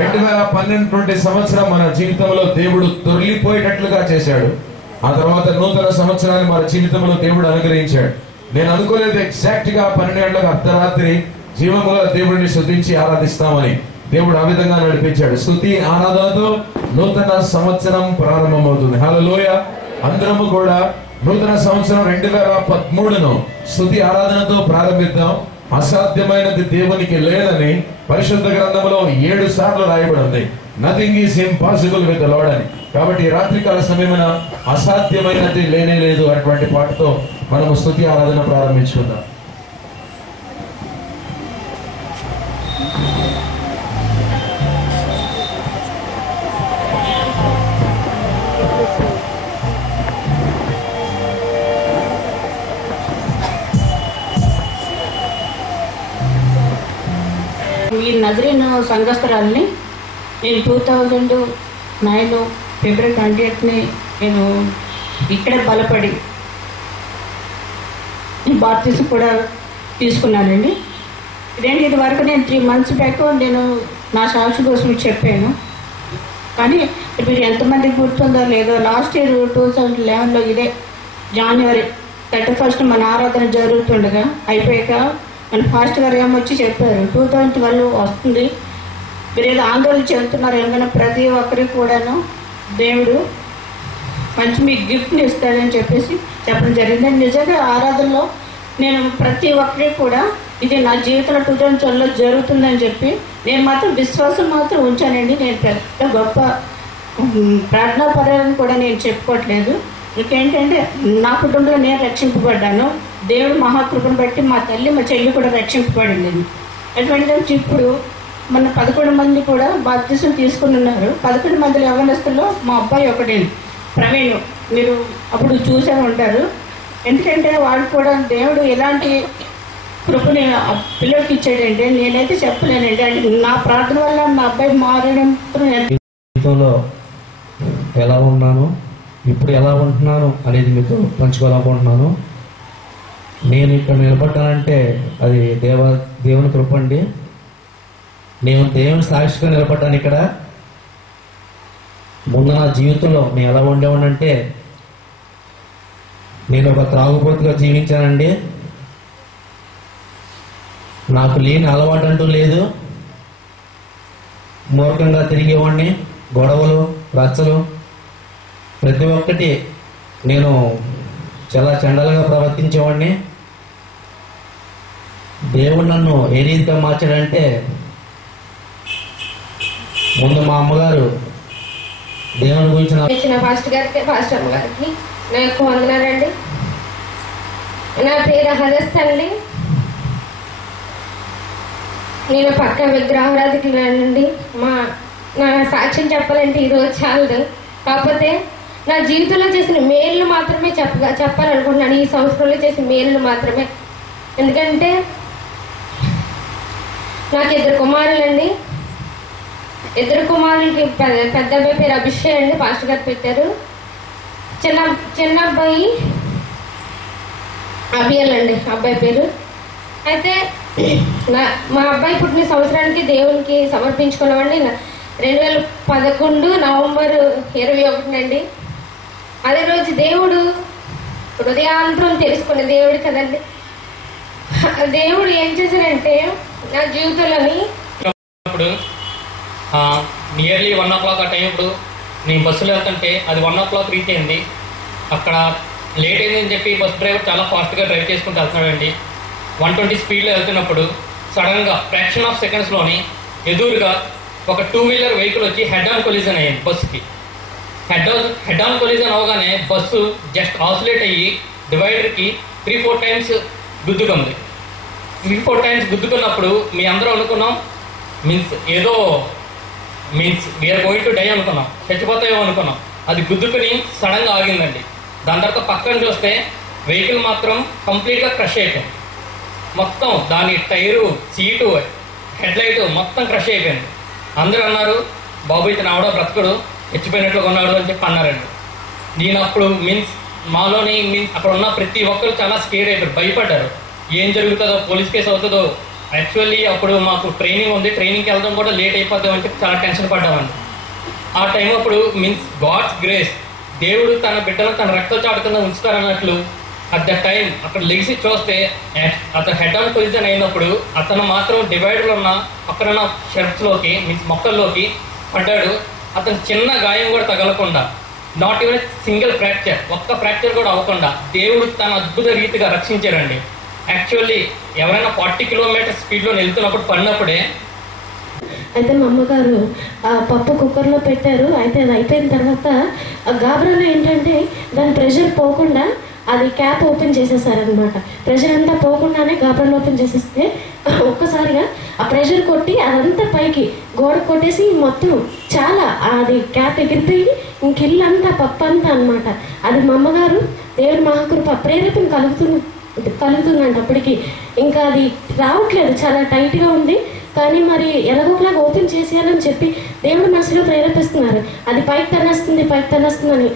2012 సంవత్సరం మన జీవితంలో దేవుడు దొర్లిపోయేటట్లుగా చేశాడు. ఆ తర్వాత నూతన సంవత్సరాన్ని మన జీవితంలో దేవుడు అనుగ్రహించాడు. నేను అనుకోలేదు ఎగ్జాక్ట్ గా 12 గంటలకు అర్ధరాత్రి జీవముగా దేవుడిని స్తుతించి ఆరాధిస్తామని. దేవుడు ఆ విధంగా నడిపించాడు. స్తుతి ఆరాధనతో నూతన సంవత్సరం ప్రారంభమవుతుంది. హల్లెలూయా. అందరము కూడా నూతన సంవత్సరం 2013ను స్తుతి ఆరాధనతో ప్రారంభిద్దాం. అసాధ్యమైనది దేవునికి లేదని పరిశుద్ధ గ్రంథంలో 7 సార్లు రాయబడి ఉంది. Nothing is impossible with the lord అని. కాబట్టి రాత్రికాల సమయమున అసాధ్యమైనది లేనే లేదు అటువంటి పాటతో మనము స్తుతి ఆరాధన ప్రారంభించుకుందాం. ఈ నజరీన్ సంఘస్థరాలని నేను 2009 ఫిబ్రవరి 28ని నేను ఇక్కడే బలపడి బాప్తిసం కూడా తీసుకున్నానండి. ఇదేంటి ఇది వరకు నేను 3 months బ్యాక్ నేను నా సాక్షి కోసం చెప్పాను. కానీ మీరు ఎంతమందికి గుర్తుందో లేదో లాస్ట్ ఇయర్ 2011లో ఇదే జనవరి 31 మన ఆరాధన జరుగుతుండగా అయిపోయాక మన ఫాస్ట్ గారు ఏమొచ్చి చెప్పారు 2012 వస్తుంది, మీరు ఏదో ఆందోళన చెందుతున్నారు, ఏమైనా ప్రతి ఒక్కరికి కూడాను దేవుడు మంచి మీకు గిఫ్ట్ని ఇస్తాడని చెప్పేసి చెప్పడం జరిగింది. నిజంగా ఆరాధనలో నేను ప్రతి ఒక్కరికి కూడా ఇది నా జీవితంలో 2012లో జరుగుతుందని చెప్పి నేను మాత్రం విశ్వాసం మాత్రం ఉంచానండి. నేను పెద్ద గొప్ప ప్రార్థనా పర్యాలను కూడా నేను చెప్పుకోవట్లేదు. ఇంకేంటంటే నా కుటుంబంలో నేను రక్షింపబడ్డాను. దేవుడు మహాకృపను బట్టి మా తల్లి మా చెల్లి కూడా రక్షింపబడింది. అటువంటి ఇప్పుడు మన 11 మంది కూడా బాప్తిసం తీసుకుని ఉన్నారు. 11 మంది యవ్వనస్తుల్లో మా అబ్బాయి ఒకటే ప్రవీణ్, మీరు అప్పుడు చూసే ఉంటారు. ఎందుకంటే వాడు కూడా దేవుడు ఎలాంటి కృపని పిల్లలకి ఇచ్చాడంటే నేనైతే చెప్పలేనండి. అంటే నా ప్రార్థన వల్ల మా అబ్బాయి మారడం ఎలా ఉన్నాను, ఇప్పుడు ఎలా ఉంటున్నాను అనేది మీతో పంచుకోవాలనుకుంటున్నాను. నేను ఇక్కడ నిలబడ్డానంటే అది దేవుని కృప అండి. నేను దేవుని సాక్షిగా నిలబడ్డాను ఇక్కడ. ముందు నా జీవితంలో నేను ఎలా ఉండేవాడినంటే నేను ఒక త్రాగుబోతుగా జీవించానండి. నాకు లేని అలవాటు అంటూ లేదు. మూర్ఖంగా తిరిగేవాడిని, గొడవలు రచ్చలు ప్రతి ఒక్కటి నేను చాలా చండాలుగా ప్రవర్తించేవాడిని. దేవుడు నన్ను ఏ రీతిగా మార్చాడంటే ముందు మా అమ్మగారు దేవుని గురించి ఫాస్టర్ గారికి ఫాస్టర్ అమ్మ గారికి నాకు వందనాలండి. నా పేరు హదస్ అండి. నేను పక్క విగ్రహారాధికులండి. నా సాక్ష్యం చెప్పాలంటే ఈరోజు చాలదు. కాకపోతే నా జీవితంలో చేసిన మేలు మాత్రమే చెప్పాలనుకుంటున్నాను. ఈ సంవత్సరంలో చేసిన మేలు మాత్రమే. ఎందుకంటే నాకు 2 కుమారులండి. 2 కుమారులకి పెద్ద అబ్బాయి పేరు అభిషేక్ అండి, పాస్టర్ గారు పెట్టారు. చిన్న అబ్బాయి అభియల్ అండి అబ్బాయి పేరు. అయితే మా అబ్బాయి పుట్టిన సంవత్సరానికి దేవునికి సమర్పించుకున్నామండి 2011 నవంబర్ 21 అండి. అదే రోజు దేవుడు హృదయాంతరం తెలుసుకున్న దేవుడు కదండి. దేవుడు ఏం చేశాడంటే నా జీవితంలోని నియర్లీ 1 o'clock ఆ టైం ఇప్పుడు నేను బస్సులో వెళ్తుంటే అది 1 o'clock రీచ్ అయింది. అక్కడ లేట్ అయిందని చెప్పి బస్ డ్రైవర్ చాలా ఫాస్ట్గా డ్రైవ్ చేసుకుంటూ వెళ్తున్నాడండి. 120 స్పీడ్లో వెళ్తున్నప్పుడు సడన్గా ఫ్రాక్షన్ ఆఫ్ సెకండ్స్లోని ఎదురుగా ఒక 2-wheeler వెహికల్ వచ్చి హెడ్ ఆన్ కొలిజన్ అయ్యింది బస్సుకి. హెడ్ ఆన్ కొలిజన్ అవగానే బస్సు జస్ట్ ఆసిలేట్ అయ్యి డివైడర్కి 3-4 times గుద్దుకుంది. 3-4 times గుద్దుకున్నప్పుడు మీ అందరూ అనుకున్నాం ఏదో వీఆర్ గోయింగ్ టు డై అనుకున్నాం, చచ్చిపోతాయో అనుకున్నాం. అది గుద్దుకుని సడన్గా ఆగిందండి. దాని తర్వాత పక్కన చూస్తే వెహికల్ మాత్రం కంప్లీట్గా క్రష్ అయిపోయింది. మొత్తం దాని టైరు, సీటు, హెడ్ లైట్ మొత్తం క్రష్ అయిపోయింది. అందరూ అన్నారు బాబు ఇతను ఆవిడ బ్రతకడు, చచ్చిపోయినట్లు కొన్నాడు అని చెప్పి అన్నారండి. నేను అప్పుడు అక్కడ ఉన్న ప్రతి ఒక్కరు చాలా స్కేర్ అయిపోయారు, భయపడ్డారు. ఏం జరుగుతుందో, పోలీస్ కేసు అవుతుందో, యాక్చువల్లీ అప్పుడు మాకు ట్రైనింగ్ ఉంది, ట్రైనింగ్కి వెళ్ళడం కూడా లేట్ అయిపోతాం అంటే చాలా టెన్షన్ పడ్డామండి. ఆ టైం అప్పుడు మీన్స్ గాడ్స్ గ్రేస్, దేవుడు తన బిడ్డలను తన రెక్కల చాటు కింద ఉంచుతారన్నట్లు అట్ ద టైం అక్కడ లెగిసి చూస్తే అతను హెడ్ ఆన్ పొజిషన్ అయినప్పుడు అతను మాత్రం డివైడర్లో ఉన్న పక్కన షెల్ఫ్స్లోకి మీన్స్ మొక్కల్లోకి పడ్డాడు. అతను చిన్న గాయం కూడా తగలకుండా, నాట్ ఈవెన్ సింగిల్ ఫ్రాక్చర్, ఒక్క ఫ్రాక్చర్ కూడా అవ్వకుండా దేవుడు తన అద్భుత రీతిగా రక్షించారండి. యాక్చువల్లీ ఎవరైనా 40 కిలోమీటర్ స్పీడ్లో వెళ్తున్నప్పుడు పడినప్పుడే అయితే మా అమ్మగారు ఆ పప్పు కుక్కర్లో పెట్టారు. అయితే అది అయిపోయిన తర్వాత గాబరాలో ఏంటంటే దాని ప్రెషర్ పోకుండా అది క్యాప్ ఓపెన్ చేసేసారనమాట. ప్రెషర్ అంతా పోకుండానే గాబరాలు ఓపెన్ చేసేస్తే ఒక్కసారిగా ఆ ప్రెషర్ కొట్టి అదంతా పైకి గోడ కొట్టేసి మొత్తం చాలా అది క్యాప్ ఎగిరిపోయి ఇంకిల్లంతా పప్పు అంతా అనమాట. అది మా అమ్మగారు దేవుని మహాకృప ప్రేరేపణ కలుగుతుందంట. అప్పటికి ఇంకా అది రావట్లేదు, చాలా టైట్గా ఉంది. కానీ మరి ఎలాగోలాగా ఓపెన్ చేసేయాలని చెప్పి దేవుడు మనసులో ప్రేరేపిస్తున్నారు. అది పైకి తనేస్తుందని.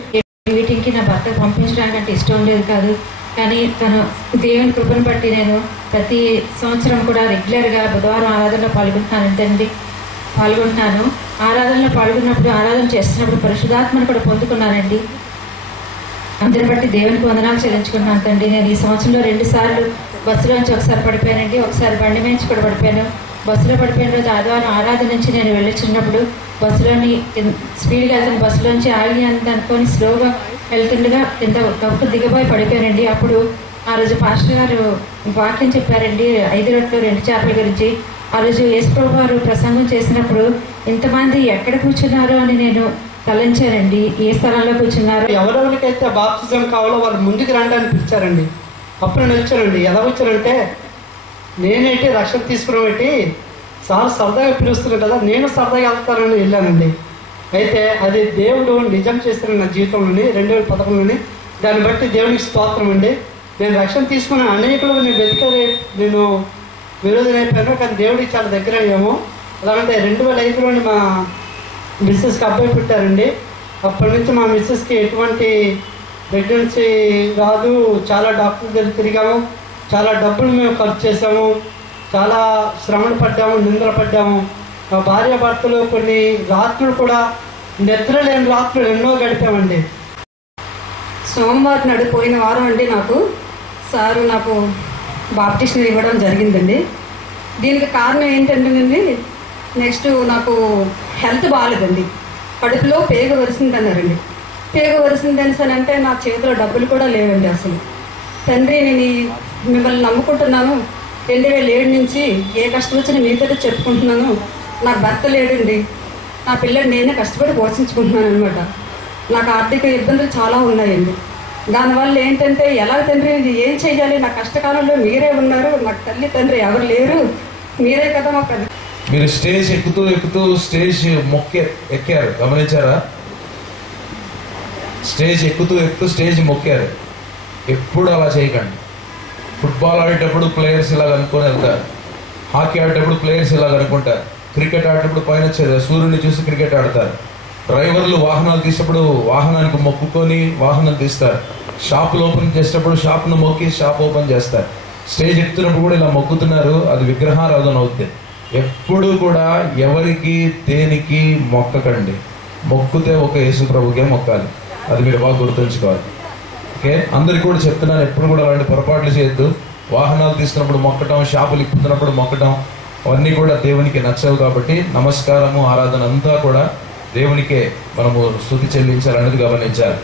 మీటింగ్కి నా భర్త పంపించడానికి అంటే ఇష్టం లేదు కాదు, కానీ తను దేవుని కృపను బట్టి నేను ప్రతి సంవత్సరం కూడా రెగ్యులర్గా బుధవారం ఆరాధనలో పాల్గొంటున్నాను. ఆరాధనలో పాల్గొన్నప్పుడు, ఆరాధన చేస్తున్నప్పుడు పరిశుద్ధాత్మను కూడా పొందుకున్నానండి. అందరి బట్టి దేవునికి వందనాలు చెల్లించుకున్నాను తండ్రి. నేను ఈ సంవత్సరంలో 2 సార్లు బస్సులోంచి ఒకసారి పడిపోయానండి, ఒకసారి బండి మీద కూడా పడిపోయాను. బస్సులో పడిపోయిన రోజు ఆదివారం ఆరాధన నుంచి నేను వెళ్ళొచ్చినప్పుడు బస్సులోని స్పీడ్గా వెళ్తాను, బస్సులోంచి ఆగి అనుకొని స్లోగా వెళ్తుండగా ఎంత గొప్ప దిగబోయి పడిపోయానండి. అప్పుడు ఆ రోజు పాస్టర్ గారు వాక్యం చెప్పారండి 5 రొట్టెలు 2 చేపల గురించి. ఆ రోజు యేసుప్రభు వారు ప్రసంగం చేసినప్పుడు ఇంతమంది ఎక్కడ కూర్చున్నారో అని నేను తలంచారండి. ఏ స్థలంలో కూర్చున్నారు, ఎవరెవరికైతే బాప్తిజం కావాలో వాళ్ళు ముందుకు రండి అని పిలిచారండి. అప్పుడు నేను వచ్చానండి. ఎలా వచ్చానంటే నేనేంటి రక్షణ తీసుకున్నాం ఏంటి, సార్ సరదాగా పిలుస్తున్నాను కదా, నేను సరదాగా వెళ్తానని వెళ్ళానండి. అయితే అది దేవుడు నిజం చేస్తున్న నా జీవితంలోని 2011లోని. దాన్ని బట్టి దేవునికి స్తోత్రం అండి. నేను రక్షణ తీసుకున్న అనేకులు నేను విరోధనైపోయాను, కానీ దేవుడికి చాలా దగ్గర అయ్యాము. అలాగంటే 2005లోని మా మిస్సెస్కి అబ్బాయి పుట్టారండి. అప్పటి నుంచి మా మిస్సెస్కి ఎటువంటి ప్రెగ్నెన్సీ రాదు. చాలా డాక్టర్ దగ్గర తిరిగాము, చాలా డబ్బులు మేము ఖర్చు చేసాము, చాలా శ్రమలు పడ్డాము, నిందలు పడ్డాము. మా భార్య భర్తలు కొన్ని రాత్రులు కూడా నిద్ర లేని రాత్రులు ఎన్నో గడిపామండి. సోమవారం నాడు పోయిన వారం అండి సారు నాకు బాప్టిషన్ ఇవ్వడం జరిగిందండి. దీనికి కారణం ఏంటంటేనండి, నెక్స్ట్ నాకు హెల్త్ బాగాలేదండి, కడుపులో పేగ వరిసిందన్నారండి. పేగ వరిసిందని అంటే నా చేతిలో డబ్బులు కూడా లేవండి. అసలు తండ్రి నేను మిమ్మల్ని నమ్ముకుంటున్నాను, 2007 నుంచి ఏ కష్టం వచ్చినా మీతో చెప్పుకుంటున్నాను. నాకు భర్త లేడండి, నా పిల్లలు నేనే కష్టపడి పోషించుకుంటున్నాను అనమాట. నాకు ఆర్థిక ఇబ్బందులు చాలా ఉన్నాయండి. దానివల్ల ఏంటంటే ఎలా తండ్రి ఏం చెయ్యాలి, నా కష్టకాలంలో మీరే ఉన్నారు, నాకు తల్లి తండ్రి ఎవరు లేరు, మీరే కదా మాకు. మీరు స్టేజ్ ఎక్కుతూ స్టేజ్ ఎక్కారు, గమనించారా? స్టేజ్ ఎక్కుతూ స్టేజ్ మొక్కారు. ఎప్పుడు అలా చేయకండి. ఫుట్బాల్ ఆడేటప్పుడు ప్లేయర్స్ ఇలా అనుకొని వెళ్తారు, హాకీ ఆడేటప్పుడు ప్లేయర్స్ ఇలా అనుకుంటారు, క్రికెట్ ఆడేటప్పుడు పైన సూర్యుడిని చూసి క్రికెట్ ఆడతారు, డ్రైవర్లు వాహనాలు తీసేటప్పుడు వాహనానికి మొక్కుకొని వాహనం తీస్తారు, షాపులు ఓపెన్ చేసేటప్పుడు షాప్ను మొక్కి షాప్ ఓపెన్ చేస్తారు. స్టేజ్ ఎక్కుతున్నప్పుడు కూడా ఇలా మొక్కుతున్నారు, అది విగ్రహారాధన అవుతుంది. ఎప్పుడు కూడా ఎవరికి దేనికి మొక్కకండి. మొక్కుతే ఒక యేసు ప్రభుకే మొక్కాలి, అది మీరు బాగా గుర్తుంచుకోవాలి. ఓకే, అందరికి కూడా చెప్తున్నాను, ఎప్పుడు కూడా అలాంటి పొరపాట్లు చేయొద్దు. వాహనాలు తీస్తున్నప్పుడు మొక్కటం, షాపులు ఇప్పుతున్నప్పుడు మొక్కటం, అవన్నీ కూడా దేవునికి నచ్చవు. కాబట్టి నమస్కారము, ఆరాధన అంతా కూడా దేవునికే మనము స్తుతి చెల్లించాలనేది గమనించాలి.